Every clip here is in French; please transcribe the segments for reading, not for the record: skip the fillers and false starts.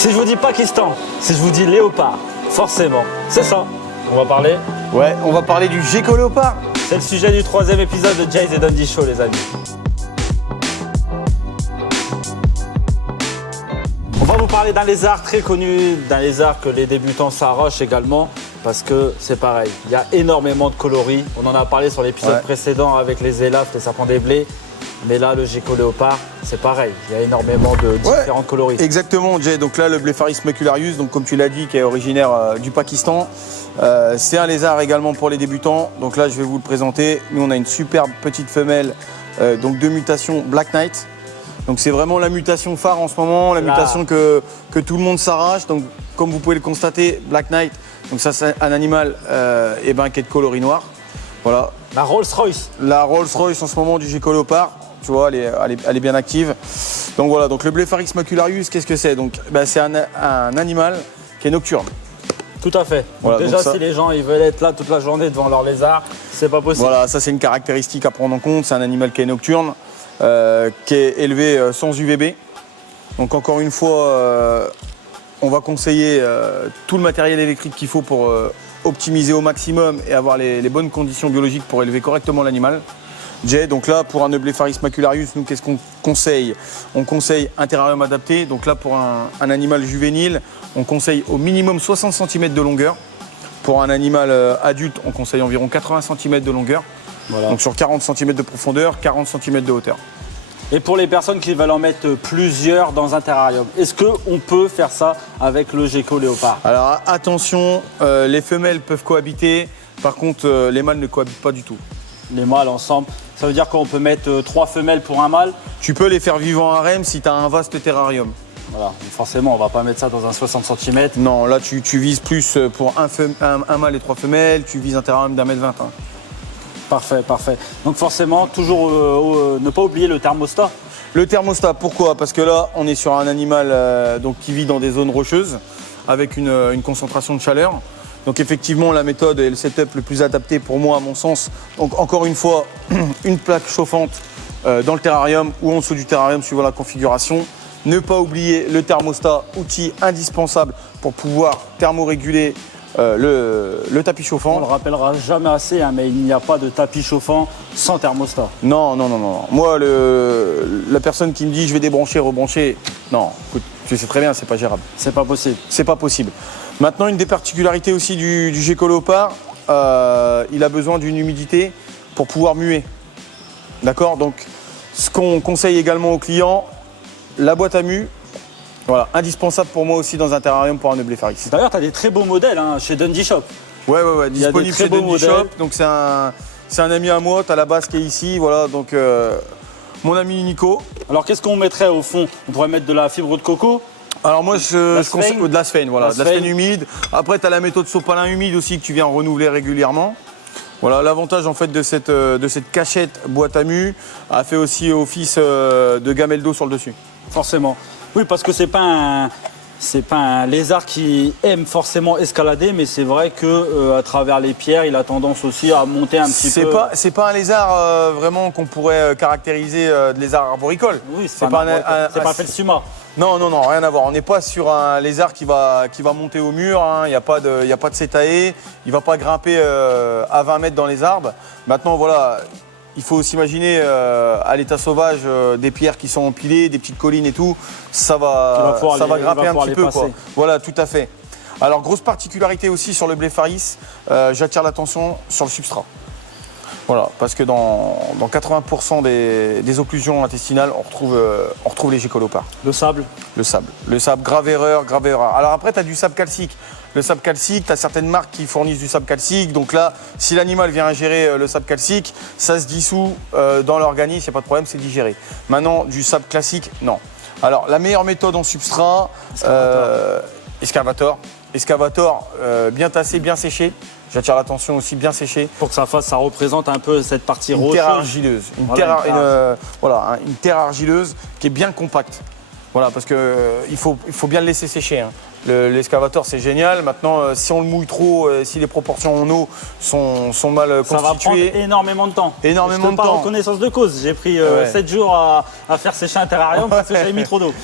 Si je vous dis Pakistan, si je vous dis léopard, forcément, c'est ça. On va parler. Ouais, on va parler du gecko léopard. C'est le sujet du 3e épisode de Jays et Dundee Show, les amis. On va vous parler d'un lézard très connu, d'un lézard que les débutants s'arrachent également, parce que c'est pareil, il y a énormément de coloris. On en a parlé sur l'épisode précédent avec les élafes, les serpents des blés. Mais là, le gecko léopard, c'est pareil. Il y a énormément de différents coloris. Exactement, Jay. Donc là, le Blepharis macularius, donc comme tu l'as dit, qui est originaire du Pakistan. C'est un lézard également pour les débutants. Donc là, je vais vous le présenter. Nous, on a une superbe petite femelle donc de mutation Black Knight. Donc c'est vraiment la mutation phare en ce moment, la mutation que tout le monde s'arrache. Donc comme vous pouvez le constater, Black Knight, donc ça c'est un animal qui est de coloris noir. Voilà. La Rolls-Royce. La Rolls-Royce en ce moment du gecko léopard. Tu vois, elle est bien active. Donc voilà, donc le Blepharis macularius, qu'est-ce que c'est? Donc c'est un animal qui est nocturne. Tout à fait. Voilà, donc déjà, donc ça... si les gens ils veulent être là toute la journée devant leur lézard, c'est pas possible. Voilà, ça c'est une caractéristique à prendre en compte. C'est un animal qui est nocturne, qui est élevé sans UVB. Donc encore une fois, on va conseiller tout le matériel électrique qu'il faut pour optimiser au maximum et avoir les bonnes conditions biologiques pour élever correctement l'animal. Jay, donc là pour un Blepharis macularius, nous qu'est-ce qu'on conseille? On conseille un terrarium adapté. Donc là pour un animal juvénile, on conseille au minimum 60 cm de longueur. Pour un animal adulte, on conseille environ 80 cm de longueur. Voilà. Donc sur 40 cm de profondeur, 40 cm de hauteur. Et pour les personnes qui veulent en mettre plusieurs dans un terrarium, est-ce qu'on peut faire ça avec le gecko léopard? Alors attention, les femelles peuvent cohabiter. Par contre, les mâles ne cohabitent pas du tout. Les mâles ensemble, ça veut dire qu'on peut mettre 3 femelles pour un mâle? Tu peux les faire vivre en harem si tu as un vaste terrarium. Voilà, forcément, on va pas mettre ça dans un 60 cm. Non, là tu vises plus pour un mâle et 3 femelles, tu vises un terrarium d'1,20 m. Parfait, parfait. Donc forcément, toujours ne pas oublier le thermostat. Le thermostat, pourquoi? Parce que là, on est sur un animal qui vit dans des zones rocheuses, avec une concentration de chaleur. Donc effectivement, la méthode et le setup le plus adapté pour moi, à mon sens. Donc encore une fois, une plaque chauffante dans le terrarium ou en dessous du terrarium, suivant la configuration. Ne pas oublier le thermostat, outil indispensable pour pouvoir thermoréguler le tapis chauffant. On le rappellera jamais assez, mais il n'y a pas de tapis chauffant sans thermostat. Non. Moi, la personne qui me dit je vais débrancher, rebrancher, non, écoute, tu sais très bien, c'est pas gérable. C'est pas possible. C'est pas possible. Maintenant, une des particularités aussi du gecko léopard, il a besoin d'une humidité pour pouvoir muer. D'accord? Donc, ce qu'on conseille également aux clients, la boîte à mu, voilà, indispensable pour moi aussi dans un terrarium pour un Blepharis. D'ailleurs, tu as des très beaux modèles chez Dundee Shop. Ouais, disponible chez Dundee Shop. Donc, c'est un ami à moi, tu as la base qui est ici, voilà, donc mon ami Nico. Alors, qu'est-ce qu'on mettrait au fond? On pourrait mettre de la fibre de coco? Alors moi je conseille de la sphène, voilà, de la sphène humide. Après tu as la méthode sopalin humide aussi que tu viens renouveler régulièrement. Voilà, l'avantage en fait de cette cachette boîte à mu a fait aussi office de gamelle d'eau sur le dessus. Forcément. Oui, parce que c'est pas un lézard qui aime forcément escalader, mais c'est vrai que à travers les pierres, il a tendance aussi à monter un petit peu. C'est pas un lézard vraiment qu'on pourrait caractériser de lézard arboricole. Oui, c'est pas un Felsuma. Non, rien à voir. On n'est pas sur un lézard qui va monter au mur. Il n'y a pas de cétae. Il ne va pas grimper à 20 mètres dans les arbres. Maintenant, voilà, il faut s'imaginer à l'état sauvage des pierres qui sont empilées, des petites collines et tout. Ça va grimper un petit peu, quoi. Voilà, tout à fait. Alors, grosse particularité aussi sur le Blepharis, j'attire l'attention sur le substrat. Voilà, parce que dans 80% des occlusions intestinales, on retrouve les gecko léopards. Le sable. Le sable, grave erreur. Alors après, tu as du sable calcique. Le sable calcique, tu as certaines marques qui fournissent du sable calcique. Donc là, si l'animal vient ingérer le sable calcique, ça se dissout dans l'organisme, il n'y a pas de problème, c'est digéré. Maintenant, du sable classique, non. Alors, la meilleure méthode en substrat, excavator. Excavator, bien tassé, bien séché. J'attire l'attention aussi, bien séché. Pour que ça représente un peu cette partie rocheuse. Une terre argileuse. Une terre argileuse qui est bien compacte. Voilà, parce qu'il faut bien le laisser sécher. L'escavator, c'est génial. Maintenant, si on le mouille trop, si les proportions en eau sont mal Ça va prendre constituées, énormément de temps. Énormément Je te de parle temps. en connaissance de cause. J'ai pris 7 jours à faire sécher un terrarium parce que j'avais mis trop d'eau.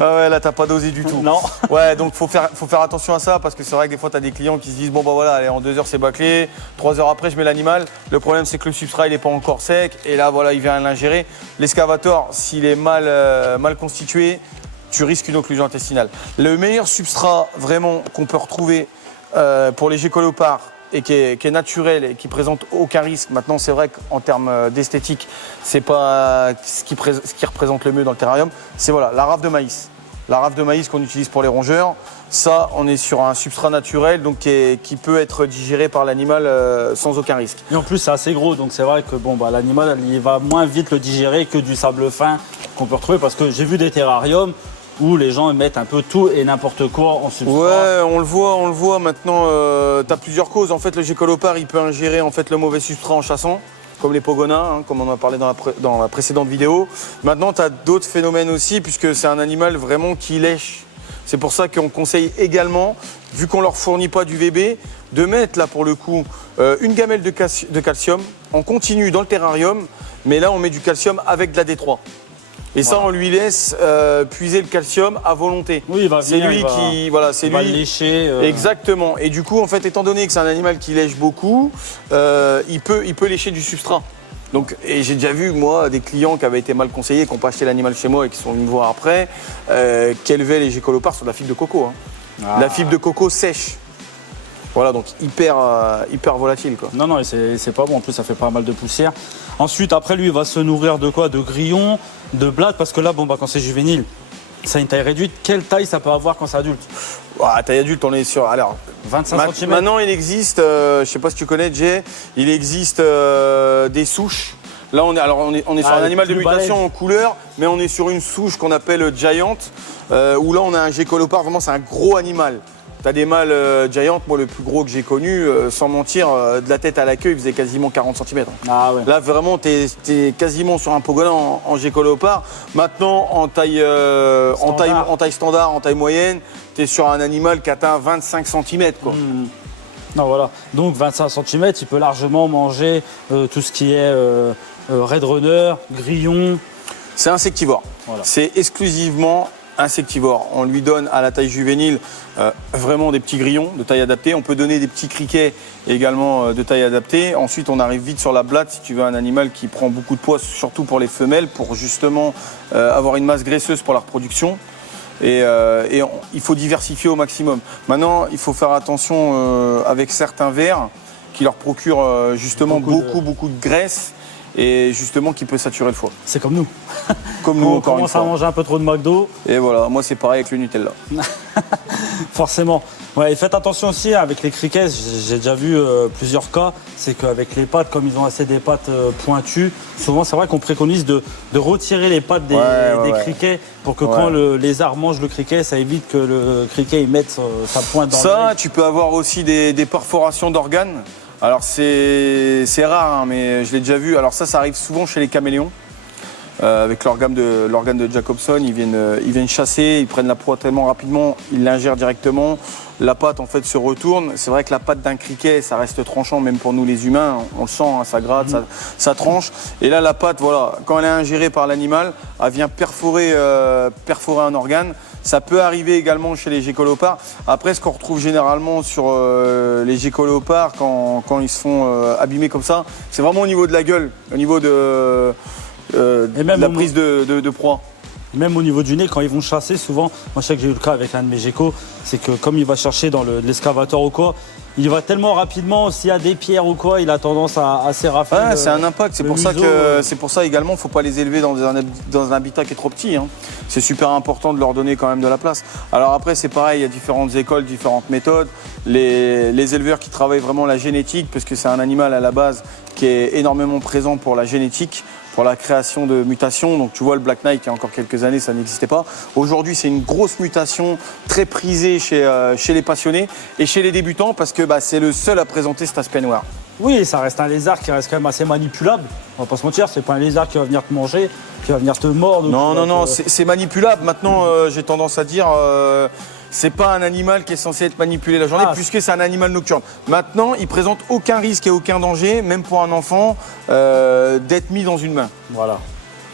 ah ouais, là, t'as pas dosé du tout. Non. Ouais, donc faut faire attention à ça parce que c'est vrai que des fois, tu as des clients qui se disent bon, bah voilà, allez, en 2 heures, c'est bâclé. 3 heures après, je mets l'animal. Le problème, c'est que le substrat, il n'est pas encore sec. Et là, voilà, il vient l'ingérer. L'escavator, s'il est mal constitué, tu risques une occlusion intestinale. Le meilleur substrat vraiment qu'on peut retrouver pour les gécolopards et qui est naturel et qui présente aucun risque. Maintenant, c'est vrai qu'en termes d'esthétique, c'est pas ce qui représente le mieux dans le terrarium. C'est voilà, la rave de maïs. La rave de maïs qu'on utilise pour les rongeurs, ça, on est sur un substrat naturel donc qui peut être digéré par l'animal sans aucun risque. Et en plus, c'est assez gros, donc c'est vrai que l'animal, il va moins vite le digérer que du sable fin qu'on peut retrouver parce que j'ai vu des terrariums où les gens mettent un peu tout et n'importe quoi en substrat. Ouais, on le voit maintenant. Tu as plusieurs causes. En fait, le gécolopard, il peut ingérer en fait, le mauvais substrat en chassant, comme les pogonins, comme on en a parlé dans la précédente vidéo. Maintenant, tu as d'autres phénomènes aussi, puisque c'est un animal vraiment qui lèche. C'est pour ça qu'on conseille également, vu qu'on ne leur fournit pas du VB, de mettre là pour le coup une gamelle de calcium. On continue dans le terrarium, mais là on met du calcium avec de la D3. Et ça, on lui laisse puiser le calcium à volonté. Oui, il va c'est venir, lui qui, voilà, c'est il va lui. lécher. Exactement. Et du coup, en fait, étant donné que c'est un animal qui lèche beaucoup, il peut lécher du substrat. Donc, et j'ai déjà vu, moi, des clients qui avaient été mal conseillés, qui n'ont pas acheté l'animal chez moi et qui sont venus me voir après, qui élevaient les gécolopards sur de la fibre de coco. La fibre de coco sèche. Voilà, donc hyper volatile, quoi. Non, et c'est pas bon. En plus, ça fait pas mal de poussière. Ensuite, après, lui, il va se nourrir de quoi? De grillons, de blattes, parce que là, quand c'est juvénile, ça a une taille réduite. Quelle taille ça peut avoir quand c'est adulte? Taille adulte, on est sur. Alors, 25 cm. Maintenant, il existe, je sais pas si tu connais, Jay, il existe des souches. Là, on est sur un animal de mutation en couleur, mais on est sur une souche qu'on appelle Giant, où là, on a un gécolopard, vraiment, c'est un gros animal. T'as des mâles Giant, moi le plus gros que j'ai connu, sans mentir, de la tête à la queue, il faisait quasiment 40 cm. Ah ouais. Là vraiment, t'es quasiment sur un pogonin en gécolopard. Maintenant, en taille standard, en taille moyenne, t'es sur un animal qui atteint 25 cm. Quoi. Non, voilà. Donc 25 cm, il peut largement manger tout ce qui est Red Runner, grillon. C'est insectivore. Voilà. C'est exclusivement insectivore. On lui donne à la taille juvénile vraiment des petits grillons de taille adaptée. On peut donner des petits criquets également de taille adaptée. Ensuite, on arrive vite sur la blatte si tu veux un animal qui prend beaucoup de poids, surtout pour les femelles, pour justement avoir une masse graisseuse pour la reproduction. Et il faut diversifier au maximum. Maintenant, il faut faire attention avec certains vers qui leur procurent justement beaucoup de graisse et justement qui peut saturer le foie. C'est comme nous. Comme nous, encore une fois. On commence à manger un peu trop de McDo. Et voilà, moi c'est pareil avec le Nutella. Forcément. Ouais, et faites attention aussi avec les criquets, j'ai déjà vu plusieurs cas, c'est qu'avec les pattes, comme ils ont assez des pattes pointues, souvent c'est vrai qu'on préconise de retirer les pattes des criquets pour que quand le lézard mange le criquet, ça évite que le criquet il mette sa pointe dans le Ça, tu peux avoir aussi des perforations d'organes. Alors c'est rare, mais je l'ai déjà vu. Alors ça arrive souvent chez les caméléons. Avec l'organe de Jacobson, ils viennent chasser, ils prennent la proie tellement rapidement, ils l'ingèrent directement. La patte en fait se retourne. C'est vrai que la patte d'un criquet, ça reste tranchant, même pour nous les humains, on le sent, ça gratte, ça tranche. Et là, la patte, voilà, quand elle est ingérée par l'animal, elle vient perforer un organe. Ça peut arriver également chez les gécolopards. Après, ce qu'on retrouve généralement sur les gécolopards quand ils se font abîmer comme ça, c'est vraiment au niveau de la gueule, au niveau de la prise de proie. Même au niveau du nez, quand ils vont chasser, souvent, moi je sais que j'ai eu le cas avec un de mes gécos, c'est que comme il va chercher dans l'escavateur ou quoi, il va tellement rapidement, s'il y a des pierres ou quoi, il a tendance à s'érafler. C'est un impact, c'est pour ça également, il ne faut pas les élever dans un habitat qui est trop petit. Hein. C'est super important de leur donner quand même de la place. Alors après, c'est pareil, il y a différentes écoles, différentes méthodes. Les éleveurs qui travaillent vraiment la génétique, parce que c'est un animal à la base qui est énormément présent pour la génétique, pour la création de mutations. Donc tu vois le Black Knight, il y a encore quelques années, ça n'existait pas. Aujourd'hui, c'est une grosse mutation très prisée chez les passionnés et chez les débutants parce que c'est le seul à présenter cet aspect noir. Oui, ça reste un lézard qui reste quand même assez manipulable. On va pas se mentir, c'est pas un lézard qui va venir te manger, qui va venir te mordre. Non, c'est manipulable. Maintenant, j'ai tendance à dire, c'est pas un animal qui est censé être manipulé la journée puisque c'est un animal nocturne. Maintenant, il présente aucun risque et aucun danger, même pour un enfant, d'être mis dans une main. Voilà.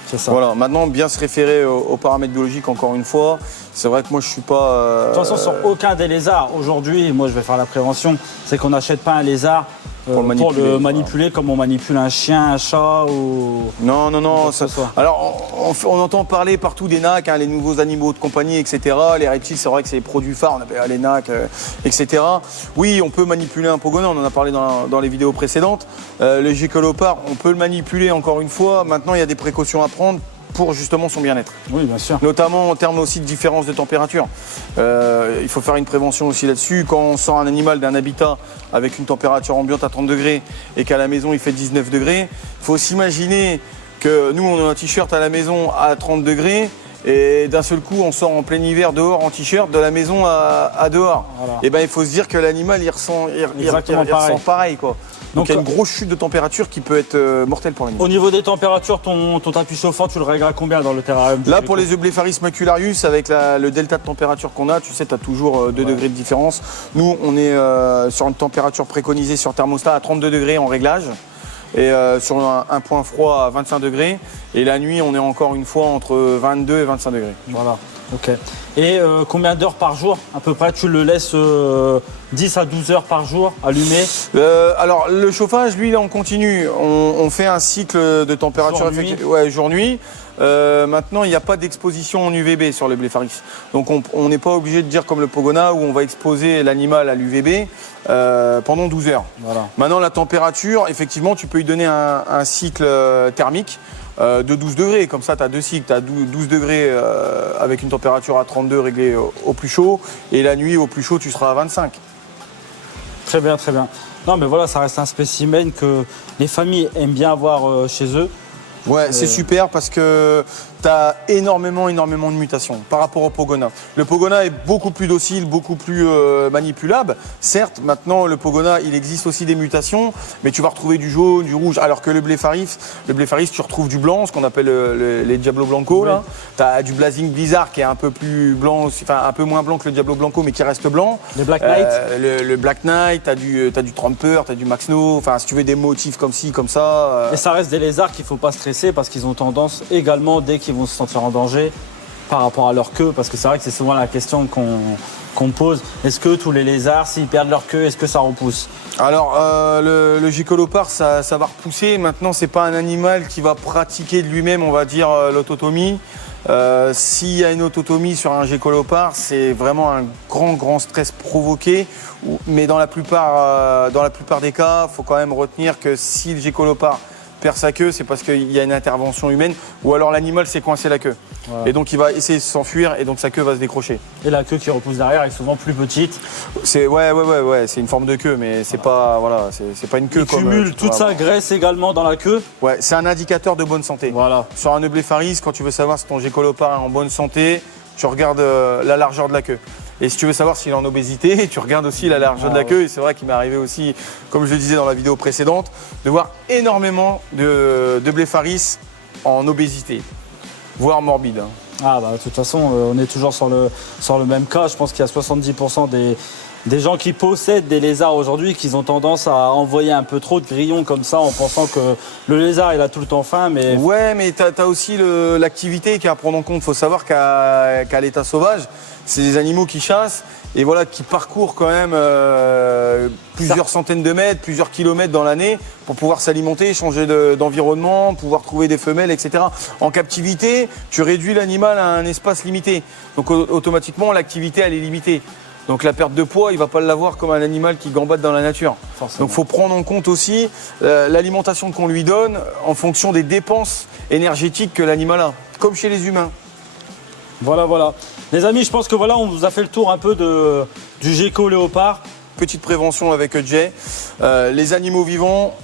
C'est ça. Voilà, maintenant bien se référer aux paramètres biologiques encore une fois. C'est vrai que moi je suis pas. De toute façon, sur aucun des lézards, aujourd'hui, moi je vais faire la prévention, c'est qu'on n'achète pas un lézard pour le manipuler comme on manipule un chien, un chat ou. Non. Alors on entend parler partout des NAC, les nouveaux animaux de compagnie, etc. Les reptiles, c'est vrai que c'est les produits phares, on appelle les NAC, etc. Oui, on peut manipuler un pogona, on en a parlé dans les vidéos précédentes. Le gécolopard, on peut le manipuler encore une fois. Maintenant, il y a des précautions à prendre pour justement son bien-être. Oui, bien sûr. Notamment en termes aussi de différence de température. Il faut faire une prévention aussi là-dessus. Quand on sort un animal d'un habitat avec une température ambiante à 30 degrés et qu'à la maison il fait 19 degrés, il faut s'imaginer que nous on a un t-shirt à la maison à 30 degrés et d'un seul coup on sort en plein hiver dehors en t-shirt de la maison à dehors. Voilà. Et ben il faut se dire que l'animal il ressent pareil quoi. Donc il y a une grosse chute de température qui peut être mortelle pour l'animal. Au niveau des températures, ton tapis chauffant, tu le règles à combien dans le terrarium? Là, pour les Eublepharis macularius, avec le delta de température qu'on a, tu sais, tu as toujours 2 degrés de différence. Nous, on est sur une température préconisée sur thermostat à 32 degrés en réglage et sur un point froid à 25 degrés. Et la nuit, on est encore une fois entre 22 et 25 degrés. Voilà. Ok. Et combien d'heures par jour à peu près? Tu le laisses 10 à 12 heures par jour allumé? Alors le chauffage, lui, là, on continue. On fait un cycle de température jour-nuit. Maintenant, il n'y a pas d'exposition en UVB sur le Blepharis. Donc on n'est pas obligé de dire comme le Pogona où on va exposer l'animal à l'UVB pendant 12 heures. Voilà. Maintenant, la température, effectivement, tu peux lui donner un cycle thermique. De 12 degrés, comme ça tu as 2 cycles, tu as 12 degrés avec une température à 32 réglée au plus chaud et la nuit au plus chaud tu seras à 25. Très bien, très bien. Non mais voilà, ça reste un spécimen que les familles aiment bien avoir chez eux. Ouais, c'est super parce que tu as énormément de mutations par rapport au Pogona. Le Pogona est beaucoup plus docile, beaucoup plus manipulable. Certes, maintenant, le Pogona, il existe aussi des mutations, mais tu vas retrouver du jaune, du rouge. Alors que le Blepharis, tu retrouves du blanc, ce qu'on appelle les Diablo Blanco. Oui. Tu as du Blazing Blizzard qui est un peu plus blanc, enfin un peu moins blanc que le Diablo Blanco, mais qui reste blanc. Les Black Knight. Le Black Knight, tu as du Trumper, tu as du Max No. Enfin, si tu veux des motifs comme ci, comme ça. Et ça reste des lézards qu'il ne faut pas stresser parce qu'ils ont tendance également, dès qu'ils vont se sentir en danger, par rapport à leur queue, parce que c'est vrai que c'est souvent la question qu'on pose. Est-ce que tous les lézards, s'ils perdent leur queue, est-ce que ça repousse? Alors, le gécolopard, ça va repousser. Maintenant, c'est pas un animal qui va pratiquer de lui-même, on va dire, l'autotomie. S'il y a une autotomie sur un gécolopard, c'est vraiment un grand stress provoqué. Mais dans la plupart des cas, il faut quand même retenir que si le gécolopard perd sa queue, c'est parce qu'il y a une intervention humaine ou alors l'animal s'est coincé la queue. Voilà. Et donc il va essayer de s'enfuir et donc sa queue va se décrocher. Et la queue qui repousse derrière est souvent plus petite. C'est c'est une forme de queue, mais c'est pas c'est pas une queue. Il cumule toute sa graisse également dans la queue. Ouais, c'est un indicateur de bonne santé. Voilà. Sur un Eublepharis, quand tu veux savoir si ton gécolopard est en bonne santé, tu regardes la largeur de la queue. Et si tu veux savoir s'il est en obésité, tu regardes aussi la largeur de la queue. Et c'est vrai qu'il m'est arrivé aussi, comme je le disais dans la vidéo précédente, de voir énormément de Blepharis en obésité, voire morbide. Ah bah de toute façon, on est toujours sur le même cas. Je pense qu'il y a 70% des gens qui possèdent des lézards aujourd'hui qui ont tendance à envoyer un peu trop de grillons comme ça en pensant que le lézard il a tout le temps faim. Mais... Ouais, mais tu as aussi l'activité qui est à prendre en compte. Il faut savoir qu'à l'état sauvage, c'est des animaux qui chassent et voilà, qui parcourent quand même plusieurs centaines de mètres, plusieurs kilomètres dans l'année pour pouvoir s'alimenter, changer d'environnement, pouvoir trouver des femelles, etc. En captivité, tu réduis l'animal à un espace limité. Donc automatiquement, l'activité, elle est limitée. Donc la perte de poids, il ne va pas l'avoir comme un animal qui gambade dans la nature. Forcément. Donc il faut prendre en compte aussi l'alimentation qu'on lui donne en fonction des dépenses énergétiques que l'animal a, comme chez les humains. Voilà. Les amis, je pense que voilà, on vous a fait le tour un peu du gecko léopard. Petite prévention avec Jay. Les animaux vivants,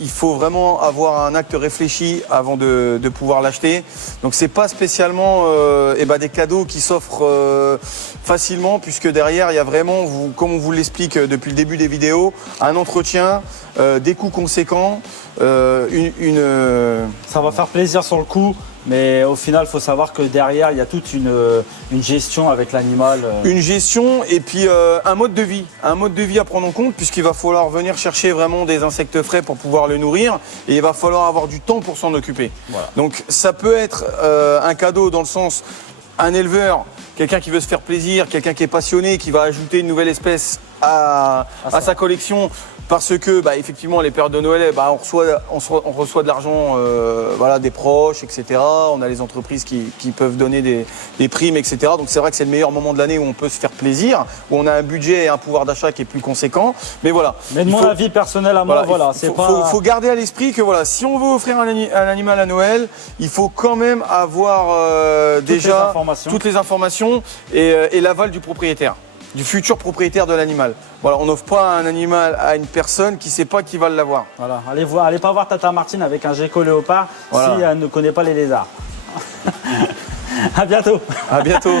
il faut vraiment avoir un acte réfléchi avant de pouvoir l'acheter. Donc c'est pas spécialement des cadeaux qui s'offrent facilement, puisque derrière il y a vraiment, comme on vous l'explique depuis le début des vidéos, un entretien, des coûts conséquents, Ça va faire plaisir sur le coup. Mais au final, il faut savoir que derrière, il y a toute une gestion avec l'animal. Une gestion et puis un mode de vie. Un mode de vie à prendre en compte puisqu'il va falloir venir chercher vraiment des insectes frais pour pouvoir le nourrir et il va falloir avoir du temps pour s'en occuper. Voilà. Donc ça peut être un cadeau dans le sens, un éleveur, quelqu'un qui veut se faire plaisir, quelqu'un qui est passionné, qui va ajouter une nouvelle espèce à sa collection. Parce que, effectivement, les périodes de Noël, on reçoit de l'argent, des proches, etc. On a les entreprises qui peuvent donner des primes, etc. Donc c'est vrai que c'est le meilleur moment de l'année où on peut se faire plaisir, où on a un budget et un pouvoir d'achat qui est plus conséquent. Mais voilà. Mais de mon avis personnel à moi, il faut garder à l'esprit que si on veut offrir un animal à Noël, il faut quand même avoir déjà toutes les informations et l'aval du propriétaire, du futur propriétaire de l'animal. Voilà, on n'offre pas un animal à une personne qui ne sait pas qui va l'avoir. Voilà, allez pas voir Tata Martine avec un gecko léopard si elle ne connaît pas les lézards. À bientôt. À bientôt.